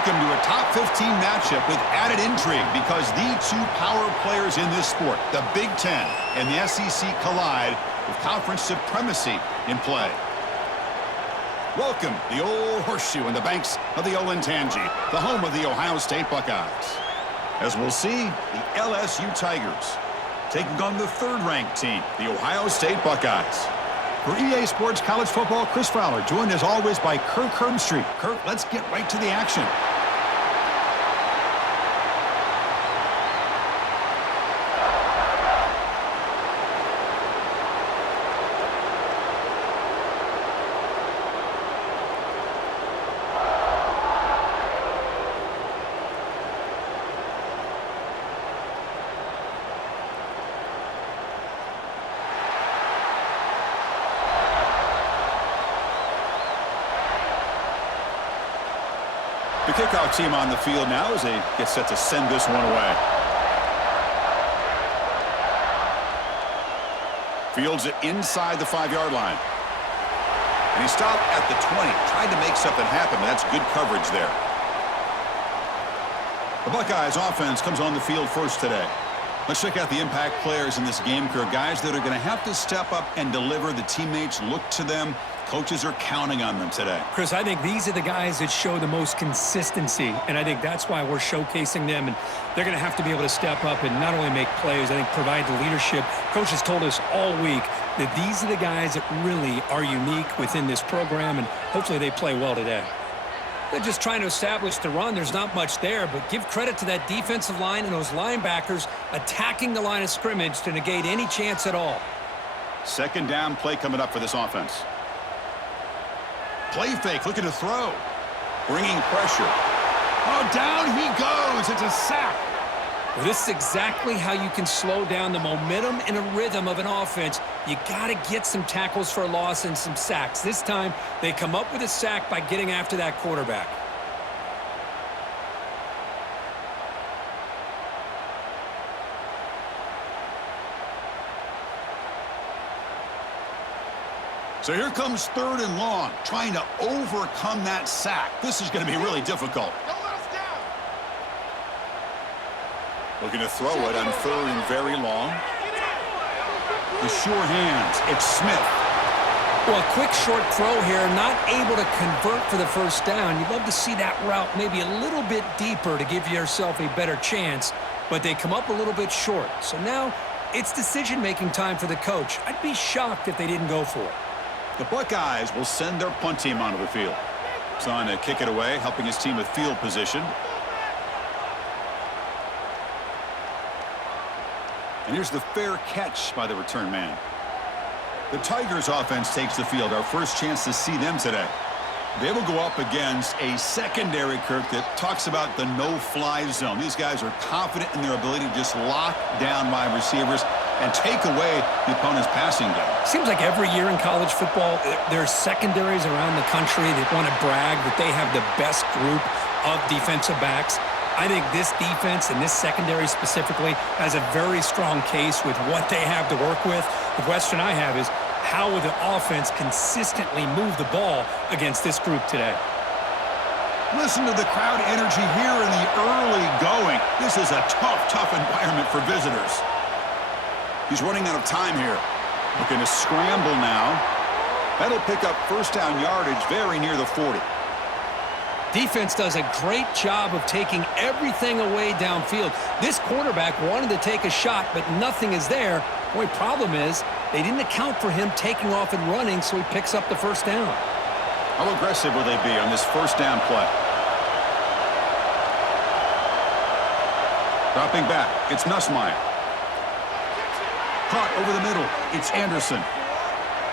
Welcome to a top 15 matchup with added intrigue because the two power players in this sport, the Big Ten and the SEC, collide with conference supremacy in play. Welcome, the old horseshoe in the banks of the Olentangy, the home of the Ohio State Buckeyes. As we'll see, the LSU Tigers taking on the third-ranked team, the Ohio State Buckeyes. For EA Sports College Football, Chris Fowler, joined as always by Kirk Herbstreit. Kirk, let's get right to the action. The kickoff team on the field now as they get set to send this one away. Fields it inside the 5-yard line. And he stopped at the 20, tried to make something happen, but that's good coverage there. The Buckeyes offense comes on the field first today. Let's check out the impact players in this game, Kirk. Guys that are going to have to step up and deliver. The teammates look to them. Coaches are counting on them today. Chris, I think these are the guys that show the most consistency, and I think that's why we're showcasing them, and they're going to have to be able to step up and not only make plays, I think provide the leadership. Coach has told us all week that these are the guys that really are unique within this program, and hopefully they play well today. They're just trying to establish the run. There's not much there, but give credit to that defensive line and those linebackers attacking the line of scrimmage to negate any chance at all. Second down play coming up for this offense. Play fake, looking to throw. Bringing pressure. Oh, down he goes. It's a sack. Well, this is exactly how you can slow down the momentum and a rhythm of an offense. You got to get some tackles for a loss and some sacks. This time, they come up with a sack by getting after that quarterback. So here comes third and long, trying to overcome that sack. This is going to be really difficult. Looking to throw it on third and very long. The sure hands, it's Smith. Well, a quick short throw here, not able to convert for the first down. You'd love to see that route maybe a little bit deeper to give yourself a better chance, but they come up a little bit short. So now it's decision-making time for the coach. I'd be shocked if they didn't go for it. The Buckeyes will send their punt team onto the field. Trying to kick it away, helping his team with field position. And here's the fair catch by the return man. The Tigers offense takes the field. Our first chance to see them today. They will go up against a secondary, Kirk, that talks about the no-fly zone. These guys are confident in their ability to just lock down wide receivers and take away the opponent's passing game. Seems like every year in college football, there are secondaries around the country that want to brag that they have the best group of defensive backs. I think this defense and this secondary specifically has a very strong case with what they have to work with. The question I have is, how will the offense consistently move the ball against this group today? Listen to the crowd energy here in the early going. This is a tough environment for visitors. He's running out of time here. Looking to scramble now. That'll pick up first down yardage very near the 40. Defense does a great job of taking everything away downfield. This quarterback wanted to take a shot, but nothing is there. The only problem is they didn't account for him taking off and running, so he picks up the first down. How aggressive will they be on this first down play? Dropping back, it's Nussmeier. Caught over the middle, it's Anderson.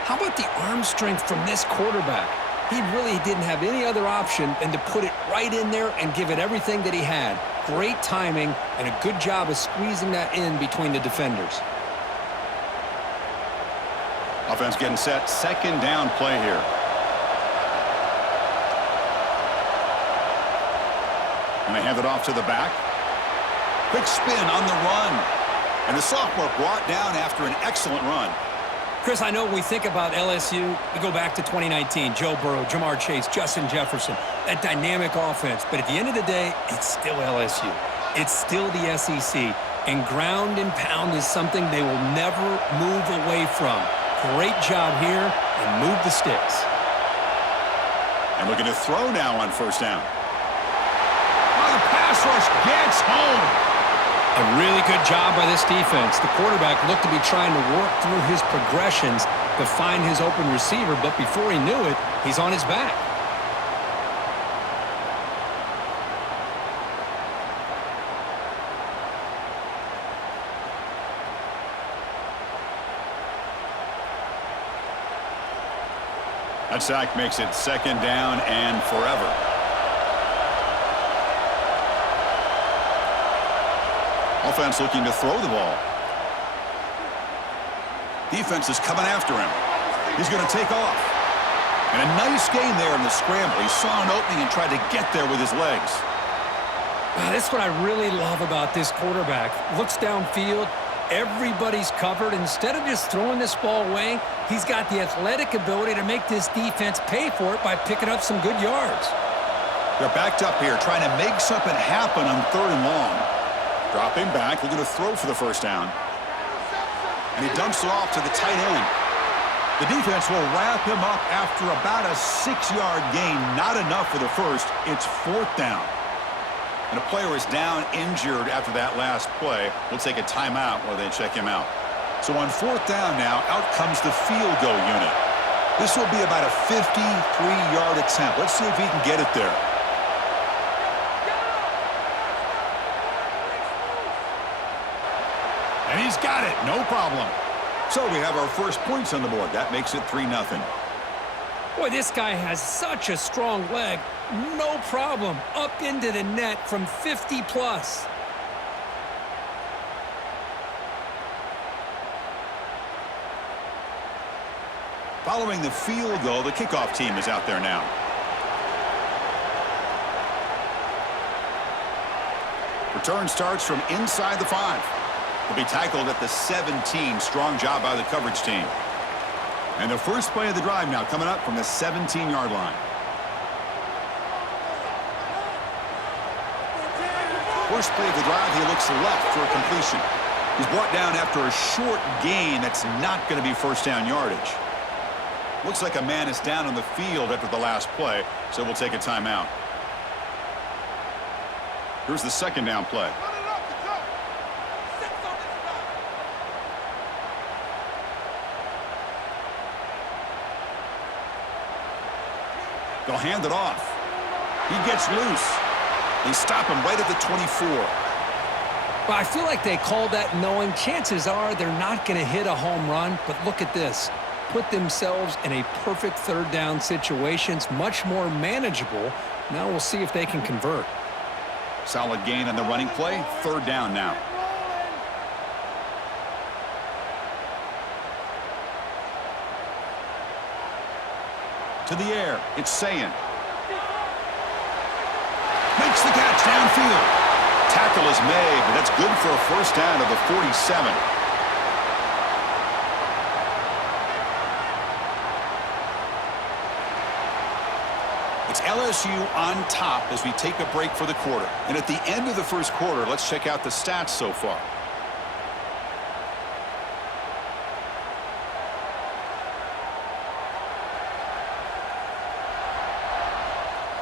How about the arm strength from this quarterback? He really didn't have any other option than to put it right in there and give it everything that he had. Great timing and a good job of squeezing that in between the defenders. Offense getting set, second down play here. And they hand it off to the back. Quick spin on the run. And the sophomore brought down after an excellent run. Chris, I know when we think about LSU, we go back to 2019, Joe Burrow, Jamar Chase, Justin Jefferson, that dynamic offense. But at the end of the day, it's still LSU. It's still the SEC. And ground and pound is something they will never move away from. Great job here, and move the sticks. And looking to throw now on first down. Oh, the pass rush gets home. A really good job by this defense. The quarterback looked to be trying to work through his progressions to find his open receiver, but before he knew it, he's on his back. That sack makes it second down and forever. Offense looking to throw the ball. Defense is coming after him. He's going to take off. And a nice gain there in the scramble. He saw an opening and tried to get there with his legs. That's what I really love about this quarterback. Looks downfield. Everybody's covered. Instead of just throwing this ball away, he's got the athletic ability to make this defense pay for it by picking up some good yards. They're backed up here trying to make something happen on third and long. Dropping back, looking to throw for the first down. And he dumps it off to the tight end. The defense will wrap him up after about a 6-yard gain. Not enough for the first. It's fourth down. And a player is down injured after that last play. We'll take a timeout while they check him out. So on fourth down now, out comes the field goal unit. This will be about a 53-yard attempt. Let's see if he can get it there. And he's got it. No problem. So we have our first points on the board. That makes it 3-0. Boy, this guy has such a strong leg. No problem. Up into the net from 50-plus. Following the field goal, the kickoff team is out there now. Return starts from inside the 5. Will be tackled at the 17. Strong job by the coverage team. And the first play of the drive now coming up from the 17-yard line. First play of the drive, he looks left for a completion. He's brought down after a short gain that's not going to be first down yardage. Looks like a man is down on the field after the last play, so we'll take a timeout. Here's the second down play. They'll hand it off. He gets loose. They stop him right at the 24. Well, I feel like they called that knowing chances are they're not going to hit a home run, but look at this. Put themselves in a perfect third down situation. It's much more manageable. Now we'll see if they can convert. Solid gain on the running play. Third down now. To the air. It's Sayin. Makes the catch downfield. Tackle is made, but that's good for a first down of the 47. It's LSU on top as we take a break for the quarter. And at the end of the first quarter, let's check out the stats so far.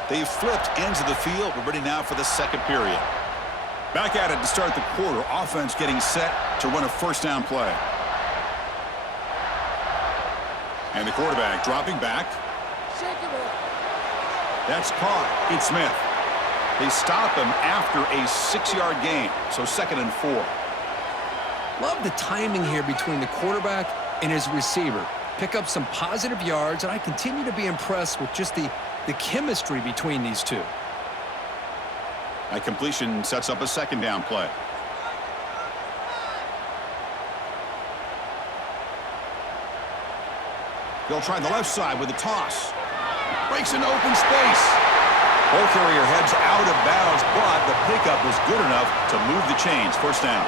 They've flipped ends of the field. We're ready now for the second period. Back at it to start the quarter. Offense getting set to run a first down play. And the quarterback dropping back. That's caught. It's Smith. They stop him after a 6-yard gain. So second and 4. Love the timing here between the quarterback and his receiver. Pick up some positive yards, and I continue to be impressed with just the chemistry between these two. That completion sets up a second down play. They'll try the left side with a toss. Breaks into open space. Ball carrier heads out of bounds, but the pickup was good enough to move the chains. First down.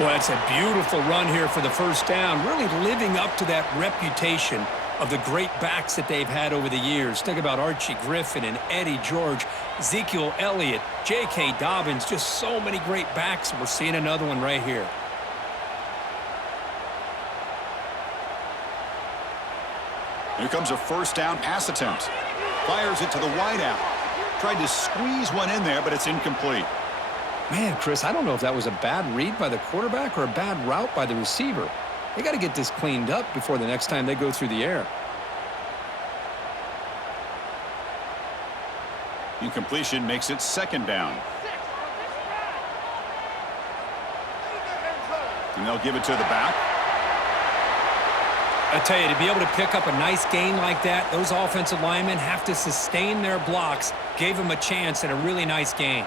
Well, that's a beautiful run here for the first down, really living up to that reputation of the great backs that they've had over the years. Think about Archie Griffin and Eddie George, Ezekiel Elliott, J.K. Dobbins, just so many great backs, and we're seeing another one right here. Here comes a first down pass attempt. Fires it to the wideout. Tried to squeeze one in there, but it's incomplete. Man, Chris, I don't know if that was a bad read by the quarterback or a bad route by the receiver. They got to get this cleaned up before the next time they go through the air. Incompletion makes it second down. And they'll give it to the back. I tell you, to be able to pick up a nice gain like that, those offensive linemen have to sustain their blocks. Gave them a chance at a really nice gain.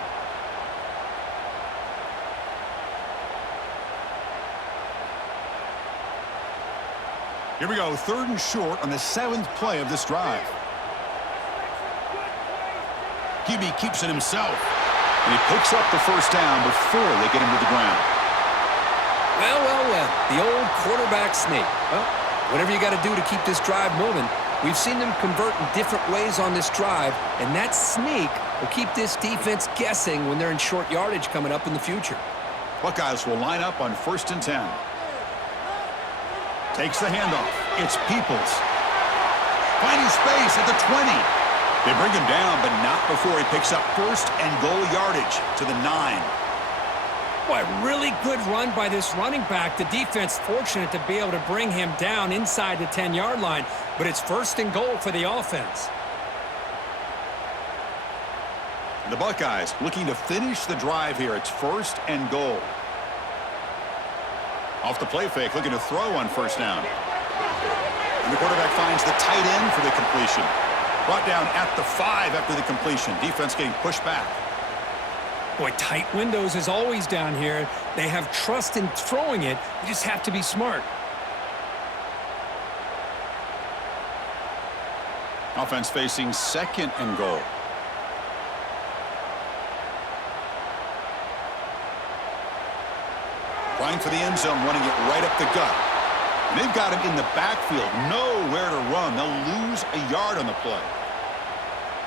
Here we go, 3rd and short on the 7th play of this drive. QB keeps it himself, and he picks up the first down before they get him to the ground. Well, the old quarterback sneak. Well, whatever you got to do to keep this drive moving. We've seen them convert in different ways on this drive, and that sneak will keep this defense guessing when they're in short yardage coming up in the future. Buckeyes will line up on 1st and 10. Takes the handoff. It's Peoples. Finding space at the 20. They bring him down, but not before he picks up 1st and goal yardage to the 9. Boy, really good run by this running back. The defense fortunate to be able to bring him down inside the 10-yard line, but it's 1st and goal for the offense. The Buckeyes looking to finish the drive here. It's 1st and goal. Off the play fake, looking to throw on 1st down. And the quarterback finds the tight end for the completion. Brought down at the 5 after the completion. Defense getting pushed back. Boy, tight windows is always down here. They have trust in throwing it. You just have to be smart. Offense facing 2nd and goal. Trying for the end zone, running it right up the gut. And they've got him in the backfield. Nowhere to run. They'll lose a yard on the play.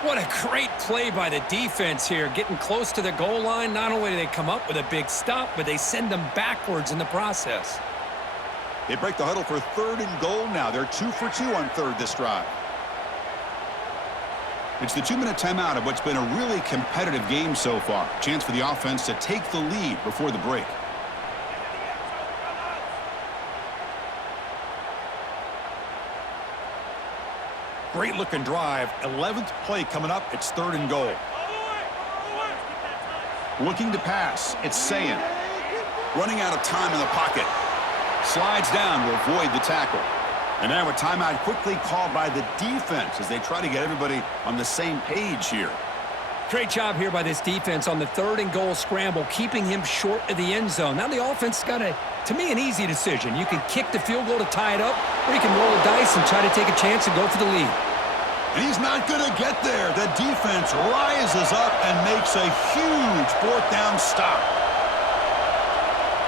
What a great play by the defense here. Getting close to the goal line, not only do they come up with a big stop, but they send them backwards in the process. They break the huddle for 3rd and goal now. They're 2 for 2 on 3rd this drive. It's the 2-minute timeout of what's been a really competitive game so far. Chance for the offense to take the lead before the break. Great looking drive. 11th play coming up. It's 3rd and goal. Looking to pass. It's Sayin. Running out of time in the pocket. Slides down to avoid the tackle. And now a timeout quickly called by the defense as they try to get everybody on the same page here. Great job here by this defense on the 3rd and goal scramble, keeping him short of the end zone. Now the offense got to me, an easy decision. You can kick the field goal to tie it up, or you can roll the dice and try to take a chance and go for the lead. And he's not going to get there. The defense rises up and makes a huge 4th down stop.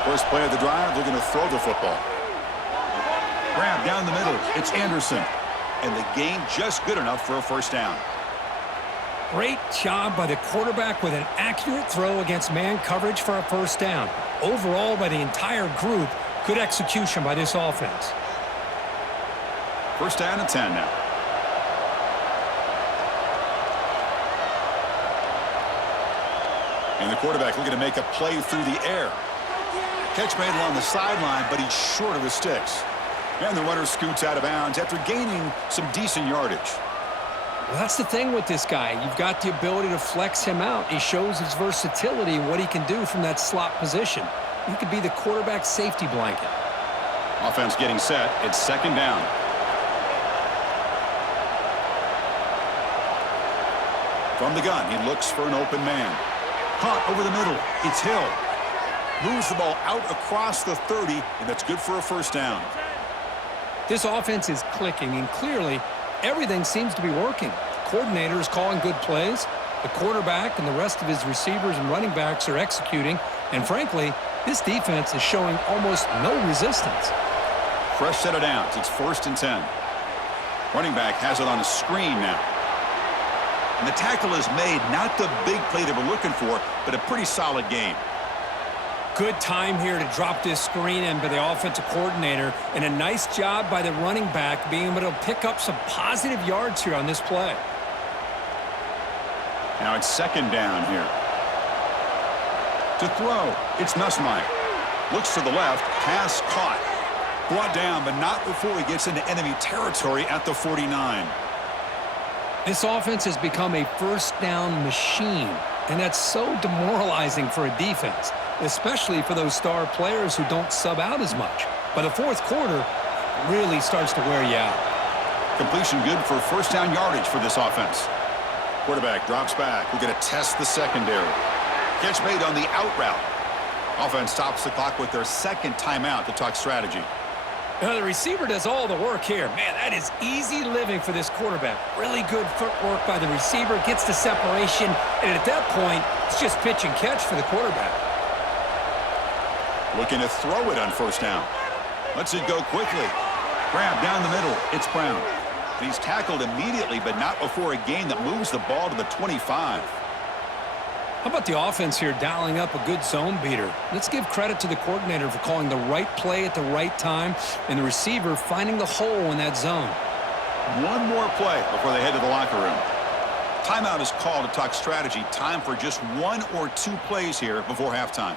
First play of the drive, they're going to throw the football. Grab down the middle. It's Anderson. And the gain just good enough for a 1st down. Great job by the quarterback with an accurate throw against man coverage for a 1st down. Overall, by the entire group, good execution by this offense. 1st down and 10 now. And the quarterback looking to make a play through the air. Catch made along the sideline, but he's short of the sticks. And the runner scoots out of bounds after gaining some decent yardage. Well, that's the thing with this guy. You've got the ability to flex him out. He shows his versatility and what he can do from that slot position. He could be the quarterback safety blanket. Offense getting set. It's 2nd down. From the gun, he looks for an open man. Caught over the middle. It's Hill. Moves the ball out across the 30, and that's good for a 1st down. This offense is clicking, and clearly everything seems to be working. The coordinator is calling good plays. The quarterback and the rest of his receivers and running backs are executing. And frankly, this defense is showing almost no resistance. Fresh set of downs. It's 1st and 10. Running back has it on a screen now. And the tackle is made. Not the big play they were looking for, but a pretty solid game. Good time here to drop this screen in by the offensive coordinator, and a nice job by the running back being able to pick up some positive yards here on this play. Now it's 2nd down here. To throw, it's Nussmeier. Looks to the left, pass caught. Brought down, but not before he gets into enemy territory at the 49. This offense has become a first down machine, and that's so demoralizing for a defense, especially for those star players who don't sub out as much. By the 4th quarter, it really starts to wear you out. Completion good for 1st down yardage for this offense. Quarterback drops back. We're going to test the secondary. Catch made on the out route. Offense stops the clock with their 2nd timeout to talk strategy. The receiver does all the work here. Man, that is easy living for this quarterback. Really good footwork by the receiver. Gets the separation. And at that point, it's just pitch and catch for the quarterback. Looking to throw it on 1st down. Lets it go quickly. Grab down the middle. It's Brown. He's tackled immediately, but not before a gain that moves the ball to the 25. How about the offense here dialing up a good zone beater? Let's give credit to the coordinator for calling the right play at the right time and the receiver finding the hole in that zone. One more play before they head to the locker room. Timeout is called to talk strategy. Time for just 1 or 2 plays here before halftime.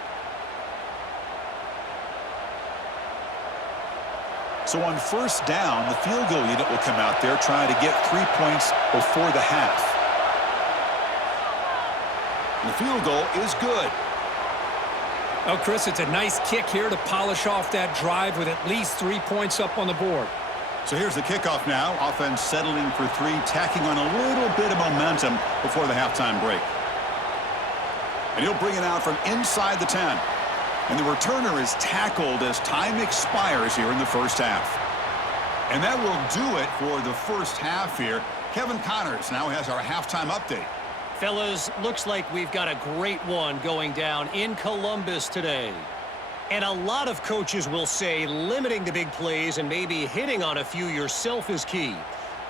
So on 1st down, the field goal unit will come out there trying to get 3 points before the half. The field goal is good. Oh, Chris, it's a nice kick here to polish off that drive with at least 3 points up on the board. So here's the kickoff now. Offense settling for 3, tacking on a little bit of momentum before the halftime break. And he'll bring it out from inside the 10. And the returner is tackled as time expires here in the 1st half. And that will do it for the 1st half here. Kevin Connors now has our halftime update. Fellas, looks like we've got a great one going down in Columbus today. And a lot of coaches will say limiting the big plays and maybe hitting on a few yourself is key.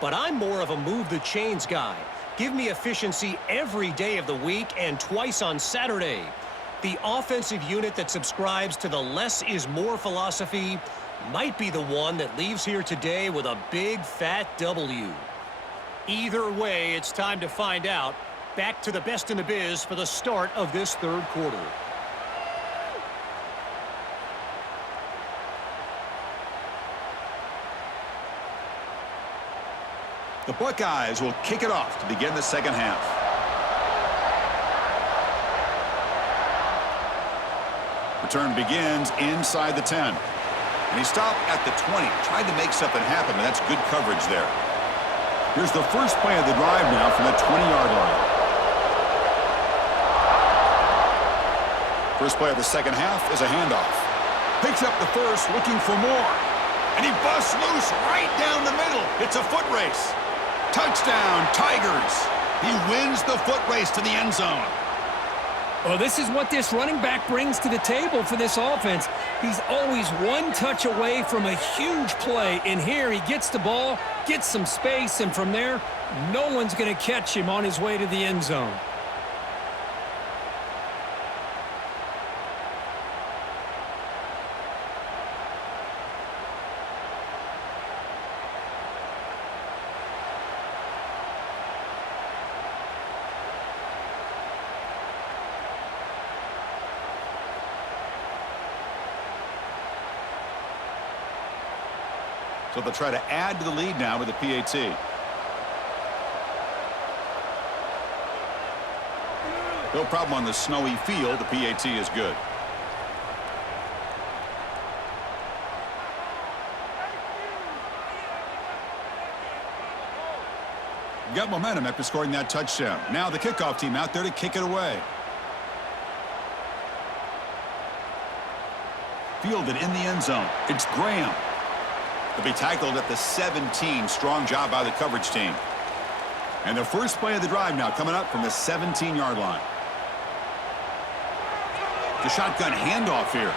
But I'm more of a move the chains guy. Give me efficiency every day of the week and twice on Saturday. The offensive unit that subscribes to the less is more philosophy might be the one that leaves here today with a big fat W. Either way, it's time to find out. Back to the best in the biz for the start of this 3rd quarter. The Buckeyes will kick it off to begin the 2nd half. Return begins inside the 10. And he stopped at the 20. Tried to make something happen, but that's good coverage there. Here's the first play of the drive now from the 20-yard line. First play of the 2nd half is a handoff. Picks up the 1st, looking for more. And he busts loose right down the middle. It's a foot race. Touchdown, Tigers. He wins the foot race to the end zone. Well, this is what this running back brings to the table for this offense. He's always 1 touch away from a huge play. And here he gets the ball, gets some space, and from there, no one's going to catch him on his way to the end zone. So they'll try to add to the lead now with a PAT. No problem on the snowy field. The PAT is good. Got momentum after scoring that touchdown. Now the kickoff team out there to kick it away. Fielded in the end zone. It's Graham. He'll be tackled at the 17. Strong job by the coverage team. And the first play of the drive now coming up from the 17-yard line. The shotgun handoff here.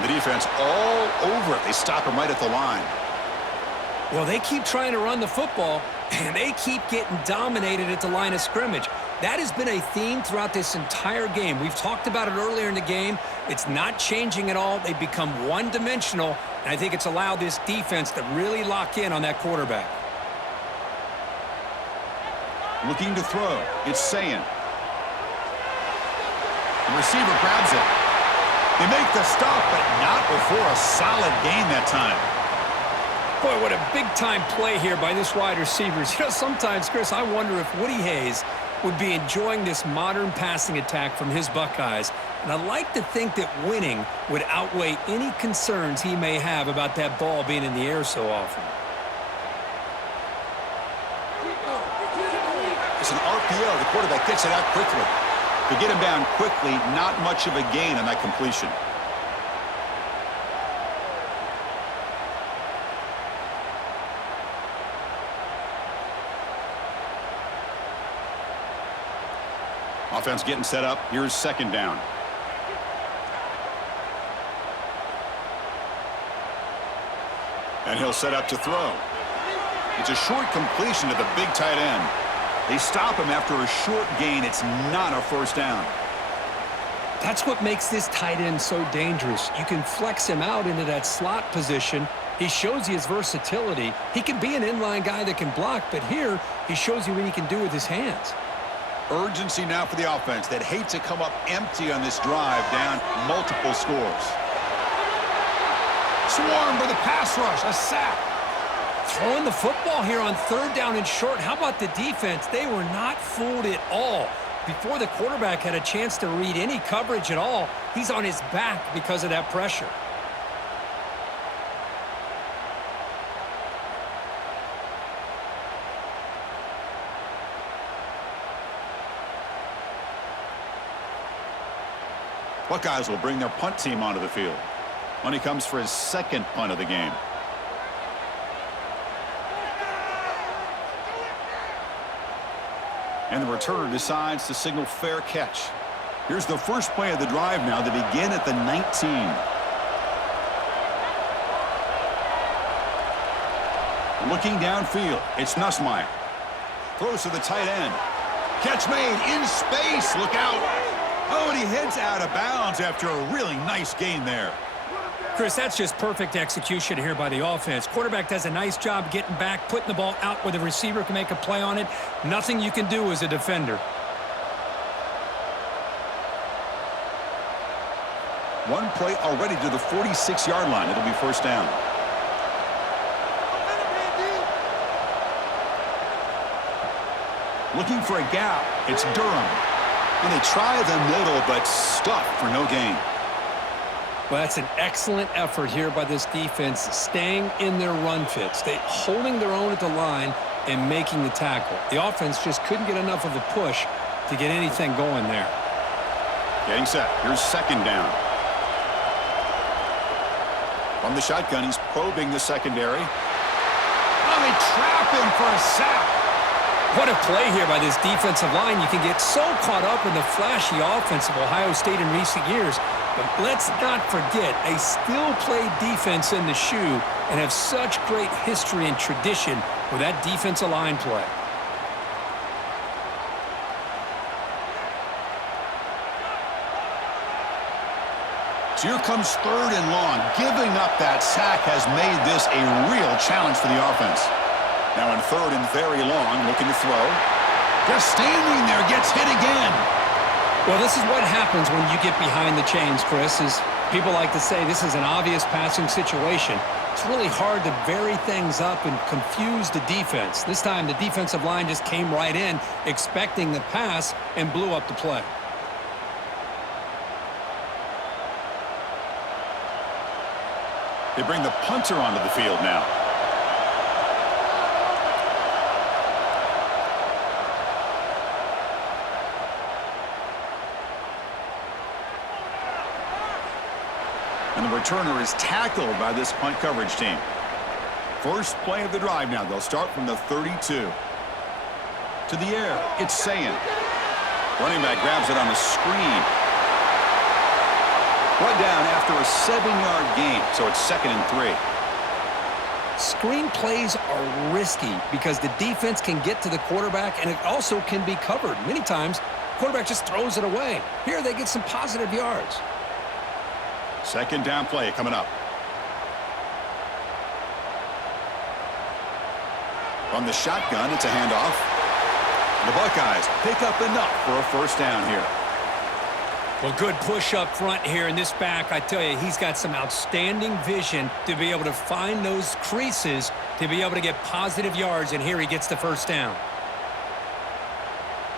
The defense all over it. They stop him right at the line. Well, they keep trying to run the football, and they keep getting dominated at the line of scrimmage. That has been a theme throughout this entire game. We've talked about it earlier in the game. It's not changing at all. They've become one-dimensional, and I think it's allowed this defense to really lock in on that quarterback. Looking to throw. It's Sayin. The receiver grabs it. They make the stop, but not before a solid gain that time. Boy, what a big-time play here by this wide receivers. You know, sometimes, Chris, I wonder if Woody Hayes would be enjoying this modern passing attack from his Buckeyes. And I'd like to think that winning would outweigh any concerns he may have about that ball being in the air so often. It's an RPO. The quarterback gets it out quickly. To get him down quickly, not much of a gain on that completion. Offense getting set up. Here's second down. And he'll set up to throw. It's a short completion to the big tight end. They stop him after a short gain. It's not a first down. That's what makes this tight end so dangerous. You can flex him out into that slot position. He shows you his versatility. He can be an inline guy that can block, but here he shows you what he can do with his hands. Urgency now for the offense that hates to come up empty on this drive, down multiple scores. Swarm for the pass rush, a sack. Throwing the football here on third down and short. How about the defense? They were not fooled at all. Before the quarterback had a chance to read any coverage at all, he's on his back because of that pressure. Buckeyes will bring their punt team onto the field. Money comes for his second punt of the game. And the returner decides to signal fair catch. Here's the first play of the drive now. They begin at the 19. Looking downfield, it's Nussmeier. Throws to the tight end. Catch made in space. Look out. Oh, and he heads out of bounds after a really nice gain there. Chris, that's just perfect execution here by the offense. Quarterback does a nice job getting back, putting the ball out where the receiver can make a play on it. Nothing you can do as a defender. One play already to the 46-yard line. It'll be first down. Looking for a gap. It's Durham. And they try the middle, but stuffed for no gain. Well, that's an excellent effort here by this defense, staying in their run fits. They holding their own at the line and making the tackle. The offense just couldn't get enough of a push to get anything going there. Getting set. Here's second down. From the shotgun, he's probing the secondary. Oh, they trap him for a sack. What a play here by this defensive line. You can get so caught up in the flashy offense of Ohio State in recent years. But let's not forget, they still play defense in the shoe and have such great history and tradition with that defensive line play. So here comes third and long. Giving up that sack has made this a real challenge for the offense. Now in third and very long, looking to throw. Just standing there, gets hit again. Well, this is what happens when you get behind the chains, Chris. Is people like to say this is an obvious passing situation. It's really hard to vary things up and confuse the defense. This time the defensive line just came right in, expecting the pass, and blew up the play. They bring the punter onto the field now. And the returner is tackled by this punt coverage team. First play of the drive now. They'll start from the 32. To the air, it's Sayin. Running back grabs it on the screen. Brought down after a 7-yard gain, so it's 2nd and 3. Screen plays are risky because the defense can get to the quarterback, and it also can be covered. Many times, the quarterback just throws it away. Here, they get some positive yards. 2nd down play coming up. From the shotgun, it's a handoff. The Buckeyes pick up enough for a 1st down here. Well, good push up front here in this back. I tell you, he's got some outstanding vision to be able to find those creases to be able to get positive yards, and here he gets the 1st down.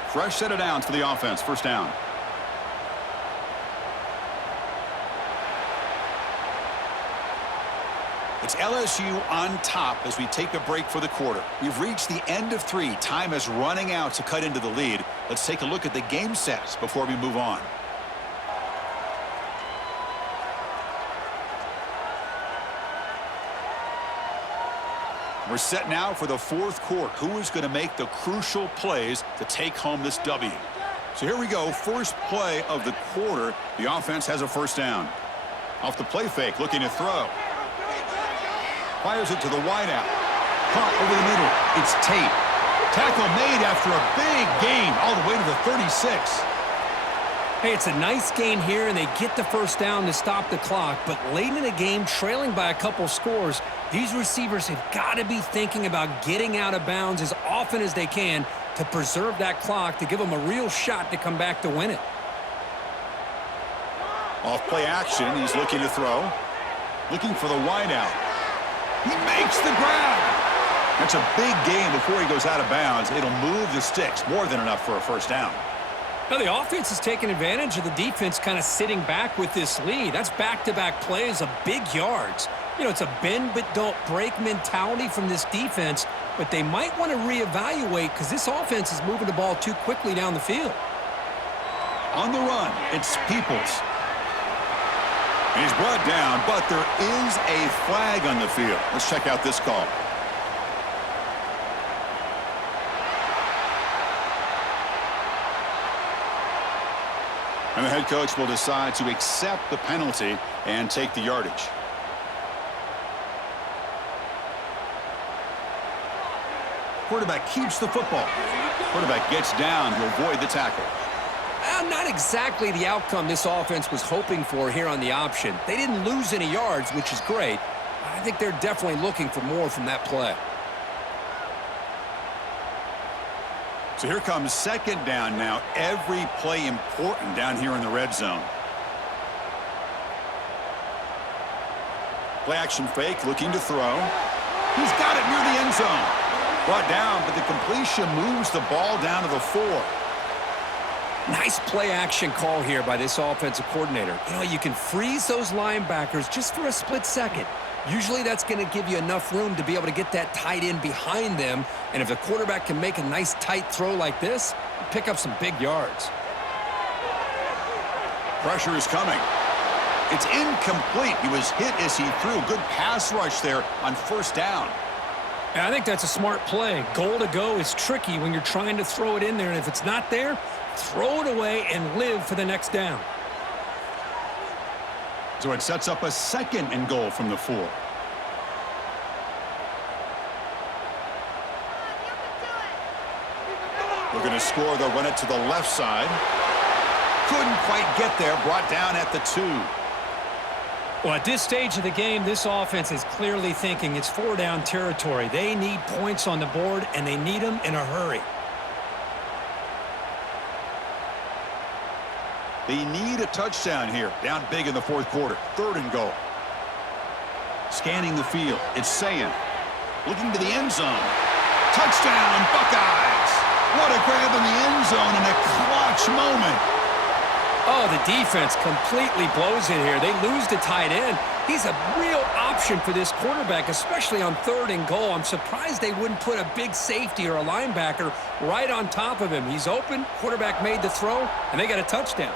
Fresh set of downs for the offense. 1st down. It's LSU on top as we take a break for the quarter. We've reached the end of 3. Time is running out to cut into the lead. Let's take a look at the game stats before we move on. We're set now for the 4th quarter. Who is going to make the crucial plays to take home this W? So here we go. First play of the quarter. The offense has a 1st down. Off the play fake, looking to throw. Fires it to the wideout. Caught over the middle. It's Tate. Tackle made after a big gain all the way to the 36. Hey, it's a nice gain here, and they get the 1st down to stop the clock. But late in the game, trailing by a couple scores, these receivers have got to be thinking about getting out of bounds as often as they can to preserve that clock to give them a real shot to come back to win it. Off play action, he's looking to throw. Looking for the wideout. He makes the grab. That's a big gain before he goes out of bounds. It'll move the sticks, more than enough for a 1st down. Now, the offense is taking advantage of the defense kind of sitting back with this lead. That's back-to-back plays of big yards. You know, it's a bend but don't break mentality from this defense, but they might want to reevaluate because this offense is moving the ball too quickly down the field. On the run, it's Peoples. He's brought down, but there is a flag on the field. Let's check out this call. And the head coach will decide to accept the penalty and take the yardage. Quarterback keeps the football. Quarterback gets down to avoid the tackle. Not exactly the outcome this offense was hoping for here on the option. They didn't lose any yards, which is great. I think they're definitely looking for more from that play. So here comes 2nd down now. Every play important down here in the red zone. Play action fake, looking to throw. He's got it near the end zone. Brought down, but the completion moves the ball down to the 4. Nice play action call here by this offensive coordinator. You know, you can freeze those linebackers just for a split second. Usually that's going to give you enough room to be able to get that tight end behind them. And if the quarterback can make a nice tight throw like this, pick up some big yards. Pressure is coming. It's incomplete. He was hit as he threw. Good pass rush there on 1st down. And I think that's a smart play. Goal to go is tricky when you're trying to throw it in there. And if it's not there, throw it away and live for the next down. So it sets up a 2nd and goal from the 4. We're going to score. They'll run it to the left side. Couldn't quite get there. Brought down at the 2. Well, at this stage of the game, this offense is clearly thinking it's 4-down territory. They need points on the board, and they need them in a hurry. They need a touchdown here. Down big in the 4th quarter. 3rd and goal. Scanning the field. It's Sayin. Looking to the end zone. Touchdown, Buckeyes. What a grab in the end zone in a clutch moment. Oh, the defense completely blows it here. They lose the tight end. He's a real option for this quarterback, especially on 3rd and goal. I'm surprised they wouldn't put a big safety or a linebacker right on top of him. He's open, quarterback made the throw, and they got a touchdown.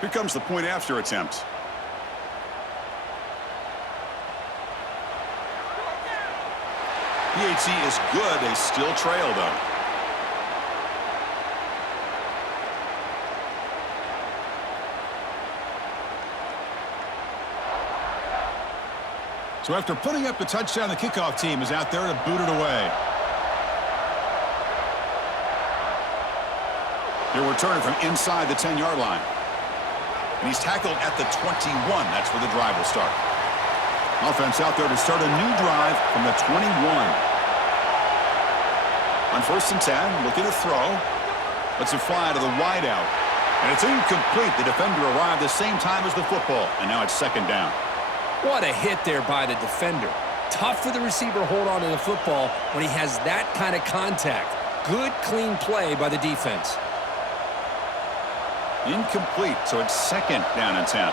Here comes the point after attempt. PHC is good. They still trail, though. So after putting up the touchdown, the kickoff team is out there to boot it away. He'll return it from inside the 10-yard line. And he's tackled at the 21. That's where the drive will start. Offense out there to start a new drive from the 21. On 1st and 10, looking to throw. Lets it fly to the wideout. And it's incomplete. The defender arrived the same time as the football. And now it's 2nd down. What a hit there by the defender. Tough for the receiver to hold on to the football when he has that kind of contact. Good, clean play by the defense. Incomplete, so it's 2nd down and 10.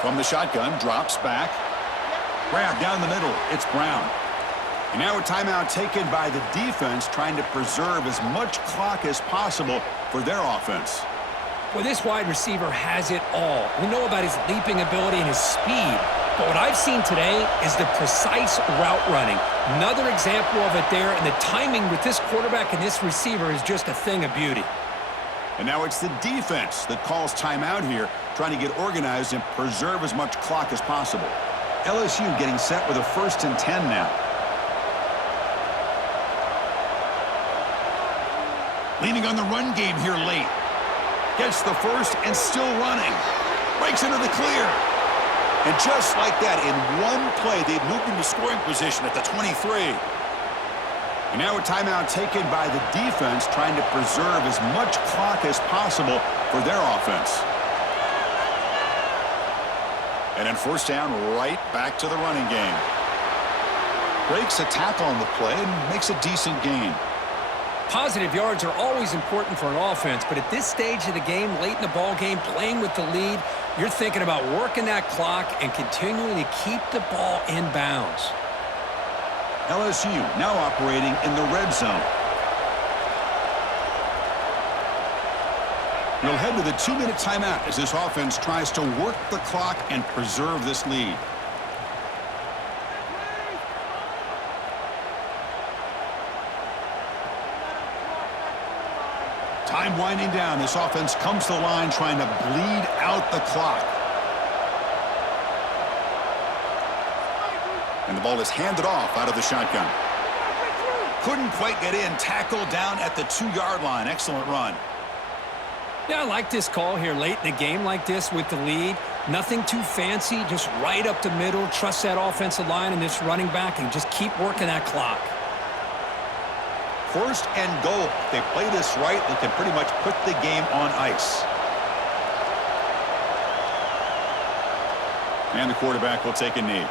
From the shotgun, drops back. Grab down the middle. It's Brown. And now a timeout taken by the defense, trying to preserve as much clock as possible for their offense. Well, this wide receiver has it all. We know about his leaping ability and his speed. But what I've seen today is the precise route running. Another example of it there, and the timing with this quarterback and this receiver is just a thing of beauty. And now it's the defense that calls timeout here, trying to get organized and preserve as much clock as possible. LSU getting set with a 1st and 10 now. Leaning on the run game here late. Gets the first and still running. Breaks into the clear. And just like that, in one play, they've moved into scoring position at the 23. And now a timeout taken by the defense, trying to preserve as much clock as possible for their offense. And then 1st down, right back to the running game. Breaks a tackle on the play and makes a decent gain. Positive yards are always important for an offense, but at this stage of the game, late in the ball game, playing with the lead, you're thinking about working that clock and continuing to keep the ball in bounds. LSU now operating in the red zone. We'll head to the 2-minute timeout as this offense tries to work the clock and preserve this lead. Time winding down. This offense comes to the line trying to bleed out the clock. And the ball is handed off out of the shotgun. Couldn't quite get in. Tackled down at the 2-yard line. Excellent run. Yeah, I like this call here late in a game like this with the lead. Nothing too fancy, just right up the middle. Trust that offensive line and this running back and just keep working that clock. 1st and goal. If they play this right, they can pretty much put the game on ice. And the quarterback will take a knee.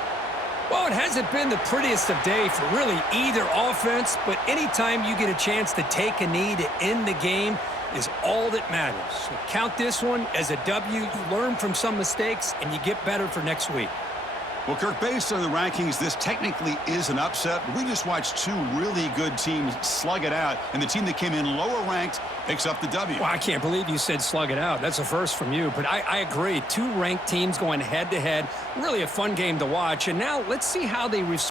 Well, it hasn't been the prettiest of days for really either offense, but anytime you get a chance to take a knee to end the game is all that matters. So count this one as a W. You learn from some mistakes, and you get better for next week. Well, Kirk, based on the rankings, this technically is an upset. We just watched 2 really good teams slug it out, and the team that came in lower ranked picks up the W. Well, I can't believe you said slug it out. That's a first from you, but I agree. 2 ranked teams going head-to-head. Really a fun game to watch, and now let's see how they respond.